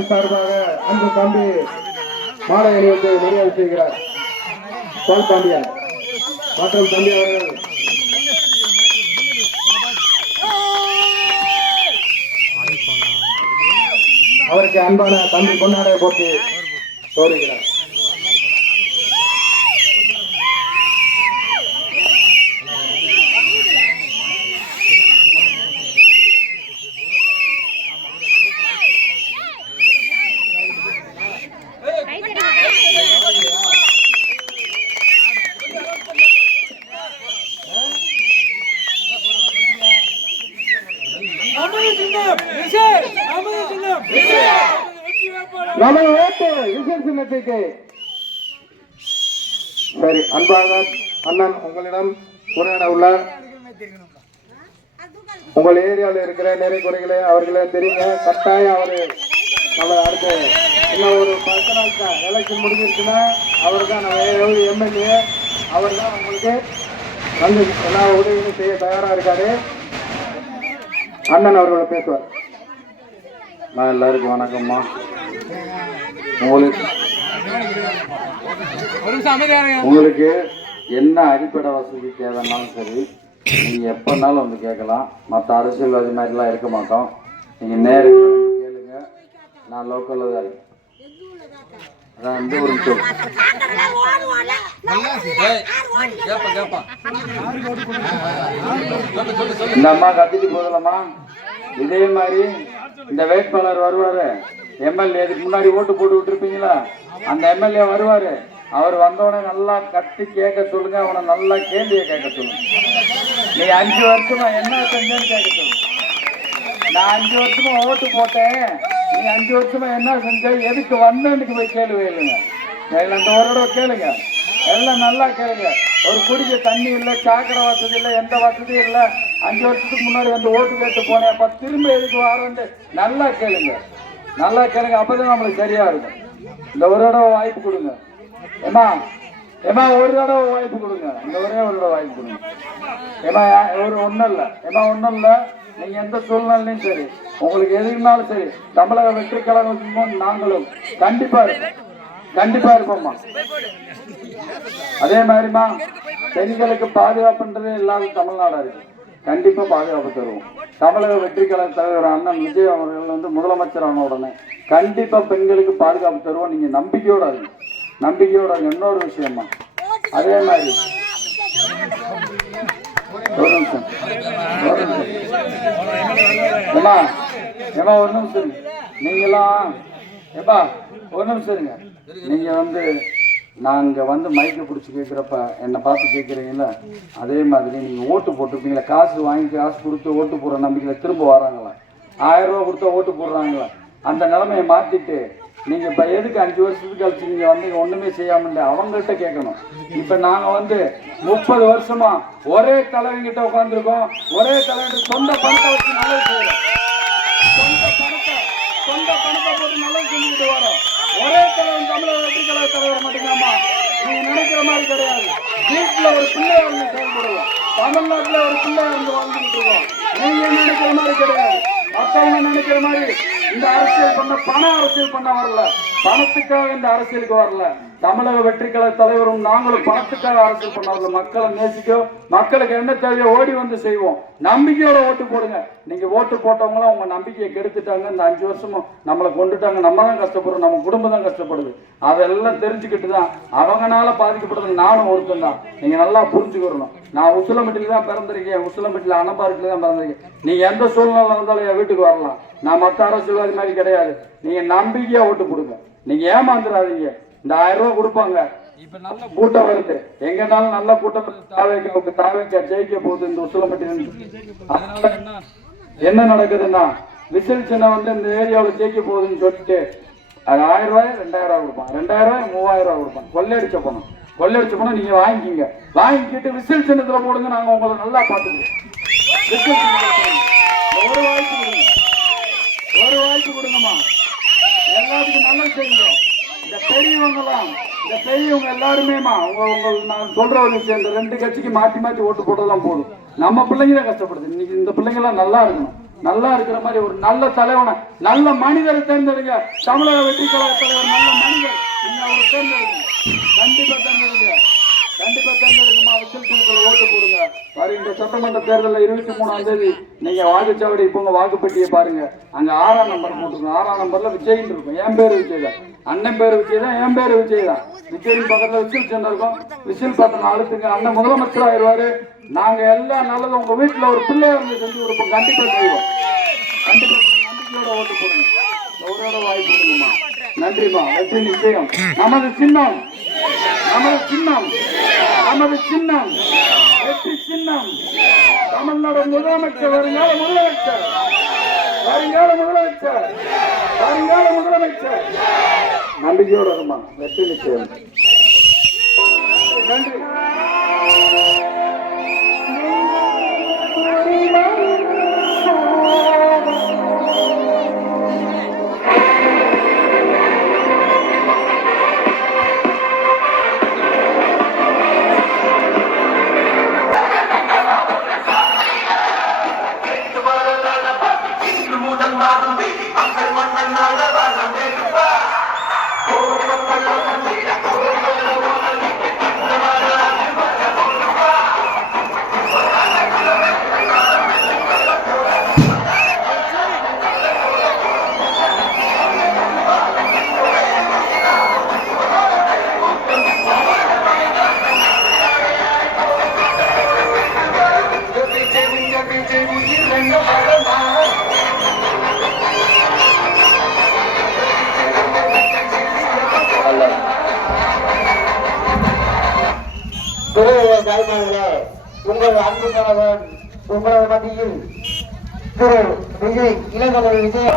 அணியின் சார்பாக அந்த தம்பி மாலை அணிவத்தை மரியாதை செய்கிறார். பால் பாண்டியன் மற்றும் தம்பி அவர்கள் அவருக்கு அன்பான தம்பி பொன்னாடை போட்டு கோருகிறார். சரி, அன்பாக அண்ணன் உங்களிடம் உரையாட உள்ளார். உங்கள் ஏரியாவில் இருக்கிற நிறை குறைகளை அவர்களே தெரியுங்க. கட்டாயம் அவரு நம்ம அடுத்து இன்னும் ஒரு 10 நாள் தான் எலெக்ஷன் முடிஞ்சிருச்சுன்னா அவர் தான் நம்ம எம்எல்ஏ. அவர் தான் உங்களுக்கு வந்து எல்லா உதவியும் செய்ய தயாரா இருக்காரு. அண்ணன் அவர்களை பேசுவார். நான் எல்லாருக்கும் வணக்கம்மா. உங்களுக்கு என்ன அடிப்படை வசதி தேவைன்னாலும் சரி, நீங்கள் எப்போனாலும் வந்து கேட்கலாம். மற்ற அரசியல்வாதி மாதிரிலாம் இருக்க மாட்டோம். நீங்கள் நேரில் கேளுங்க. நான் லோக்கலில் தான் இருக்கேன். அதான் வந்து ஒரு நிமிஷம். இந்த அம்மா கத்திட்டு போதலம்மா. இதே மாதிரி இந்த வேட்பாளர் வருவாரு, எம்எல்ஏ இதுக்கு முன்னாடி ஓட்டு போட்டு விட்டுருப்பீங்களா, அந்த எம்எல்ஏ வருவாரு. அவர் வந்தவனே நல்லா கட்டி கேட்க சொல்லுங்க. அவனை நல்லா கேள்வியை கேட்க சொல்லுங்க. நீ 5 வருஷமா என்ன செஞ்சேன்னு கேட்க சொல்லுங்க. நான் 5 வருஷமா ஓட்டு போட்டேன், நீ 5 வருஷமா என்ன செஞ்ச, எதுக்கு வந்தேன்னு போய் கேள்வி இல்லைங்க. இந்த ஒரு கேளுங்க, எல்லாம் நல்லா கேளுங்க. ஒரு குடிக்க தண்ணி இல்லை, சாக்கடை வசதி இல்லை, எந்த வசதியும் இல்லை. 5 வருஷத்துக்கு முன்னாடி வந்து ஓட்டு கேட்டு போனேன், அப்ப திரும்ப எதுக்கு வரேன்னு நல்லா கேளுங்க. நல்லா கேளுங்க. அப்பதான் நம்மளுக்கு சரியா இருக்கும். இந்த ஒரு தடவை வாய்ப்பு கொடுங்க. ஏமா ஏமா ஒரு தடவை வாய்ப்பு கொடுங்க. இந்த ஒரே ஒரு தடவை வாய்ப்பு கொடுங்க. ஏமா ஒன்றும் இல்லை. ஏமா ஒன்றும் இல்லை. நீங்க எந்த சூழ்நிலையும் சரி, உங்களுக்கு எதுனாலும் சரி, தமிழக வெற்றி கழகமும் நாங்களும் கண்டிப்பா இருப்போம்மா. அதே மாதிரிமா பெண்களுக்கு பாதுகாப்புன்றதே இல்லாத தமிழ்நாடா இருக்கு. கண்டிப்பா பாதுகாப்பு தருவோம். தமிழக வெற்றி கழக தலைவர் அண்ணன் விஜய் அவர்கள் வந்து முதலமைச்சர் ஆன உடனே கண்டிப்பா பெண்களுக்கு பாதுகாப்பு தருவோம். நீங்க நம்பிக்கையோட இருக்கு. நம்பிக்கையோட இன்னொரு விஷயமா, அதே மாதிரி ஒரு நிமிஷம் ஏமா ஏமா ஒரு நிமிஷம் நீங்களாம் ஏப்பா ஒரு நிமிஷம் இருங்க. நீங்க வந்து நாங்கள் வந்து மைக்கை பிடிச்சி கேட்குறப்ப என்னை பார்த்து கேட்குறீங்களா, அதே மாதிரி நீங்கள் ஓட்டு போட்டுருப்பீங்களா, காசு வாங்கி காசு கொடுத்து ஓட்டு போடுற நம்பிக்கையில் திரும்ப வராங்களா, 1000 ரூபா கொடுத்தா ஓட்டு போடுறாங்களா, அந்த நிலைமையை மாற்றிட்டு நீங்கள் இப்போ எதுக்கு 5 வருஷத்துக்கு கழிச்சு நீங்கள் வந்து ஒன்றுமே செய்யாமல் அவங்கள்ட்ட கேட்கணும். இப்போ நாங்கள் வந்து 30 வருஷமா ஒரே தலைவங்கிட்ட உட்காந்துருக்கோம். ஒரே தலைவர் சொந்த பணத்தை வச்சு நல்லது செய்யறோம். சொந்த பணத்தை போட்டு நல்லது செஞ்சுக்கிட்டு வரோம். ஒரே தலைவன் தமிழக வெற்றி கழக தலைவர் மட்டும்தாம்மா. நீங்க நினைக்கிற மாதிரி கிடையாது. வீட்டில் ஒரு பிள்ளையா இருந்து செயல்படுவோம். தமிழ்நாட்டில் ஒரு பிள்ளையா இருந்து வாழ்ந்துட்டு இருக்கோம். நீங்க நினைக்கிற மாதிரி கிடையாது. மற்றவங்க நினைக்கிற மாதிரி இந்த அரசியல் பண அரசியல் பண்ண வரல. பணத்துக்காக இந்த அரசியலுக்கு வரல. தமிழக வெற்றி கழக தலைவரும் நாங்களும் பணத்துக்காக அரசியல் பண்ண வரல. மக்களை நேசிக்கும், மக்களுக்கு என்ன தேவையோ ஓடி வந்து செய்வோம். நம்பிக்கையோட ஓட்டு போடுங்க. நீங்க ஓட்டு போட்டவங்களும் உங்க நம்பிக்கையை கெடுத்துட்டாங்க. இந்த 5 வருஷமும் நம்மளை கொண்டுட்டாங்க. நம்ம தான் கஷ்டப்படுறோம், நம்ம குடும்பம் தான் கஷ்டப்படுது. அதெல்லாம் தெரிஞ்சுக்கிட்டு தான் அவங்கனால பாதிக்கப்படுறது நானும் ஒருத்தன் தான். நீங்க நல்லா புரிஞ்சுக்கிறணும். நான் உசிலம்பட்டியில தான் பிறந்திருக்கேன். உசிலம்பட்டியில அனப்பாரத்துல தான் பிறந்திருக்கேன். நீங்க எந்த சூழ்நிலை இருந்தாலும் என் வீட்டுக்கு வரலாம். நான் மற்ற அரசியல்வாதி மாதிரி கிடையாது. நீங்க நம்பிக்கையா ஓட்டு கொடுங்க. நீங்க ஏமாந்துடாதீங்க. இந்த 1000 ரூபாய் கொடுப்பாங்க. இப்ப நல்ல கூட்டம் வருது, எங்கனாலும் நல்ல கூட்டம் தாவைக்க ஜெயிக்க போகுது இந்த உசிலம்பட்டி. அதனால என்ன நடக்குதுன்னா, விசில் சின்ன வந்து இந்த ஏரியாவில் ஜெயிக்க போகுதுன்னு சொல்லிட்டு அது 1000 ரூபாய் 2000 ரூபாய் கொடுப்பான், 2000 ரூபாய் 3000 ரூபாய் கொடுப்பான். கொள்ளையடிச்ச பணம் நீங்க வாங்கிக்கிங்க. வாங்கிக்கிட்டு விசில் சின்னத்துல போடுங்க. நாங்க உங்களை நல்லா பாத்துக்கிறோம். விசில் ஒரு வாய்ப்பு கொடுங்க, ஒரு வாய்ப்பு கொடுங்கம்மா. எல்லாத்துக்கும் நல்லது செய்யுங்க. இந்த பெரியவங்க எல்லாருமேமா நான் சொல்ற ஒரு விஷயம், இந்த 2 கட்சிக்கு மாற்றி ஓட்டு போட்டதெல்லாம் போதும். நம்ம பிள்ளைங்க தான் கஷ்டப்படுது. இன்னைக்கு இந்த பிள்ளைங்க எல்லாம் நல்லா இருக்கணும். நல்லா இருக்கிற மாதிரி ஒரு நல்ல தலைவனை, நல்ல மனிதரை தேர்ந்தெடுங்க. தமிழக வெற்றி கழக தலைவர் நல்ல மனிதர், நீங்க அவரை தேர்ந்தெடுங்க. கண்டிப்பா தேர்ந்தெடுங்க, கண்டிப்பா தேர்ந்தெடுக்குமா. விசில் சின்னத்துல ஓட்டு போடுங்க. வருகின்ற சட்டமன்ற தேர்தலில் 23ஆம் தேதி நீங்க வாக்குச்சாவடி போங்க, வாக்குப்பெட்டியை பாருங்க. அங்க 6ஆம் நம்பர் போட்டுருங்க. 6ஆம் நம்பர்ல விஜய்ன்னு இருக்கும். என் பேரு விஜய் தான், அண்ணன் பேரு விஜய் தான், என் பேரு விஜய் தான். விஜயின் பக்கத்துல விசில் சின்னம் இருக்கும். விசில் பட்டன் அழுத்துங்க. அண்ணன் முதலமைச்சர் ஆயிடுவாரு. நாங்க எல்லாம் நல்லது உங்க வீட்டுல ஒரு பிள்ளையா இருந்து செஞ்சு கொடுப்போம். கண்டிப்பா செய்வோம். கண்டிப்பா நம்பிக்கையோட ஓட்டு போடுங்க. ஒருவோட வாய்ப்பு கொடுங்கம்மா. நன்றிமா. வெற்றி நிச்சயம். நமது சின்னம், நமது சின்னம், நமது சின்னம், வெற்றி சின்னம். தமிழ்நாடு முதலமைச்சர், வருங்கால முதலமைச்சர், வருங்கால முதலமைச்சர், வருங்கால முதலமைச்சர். நம்பிக்கையோட வருமா. வெற்றி நிச்சயம். நன்றி. உங்கள் அன்பு கணவன் உங்களது மத்தியில் திரு விஜய், இளங்கலை விஜய்.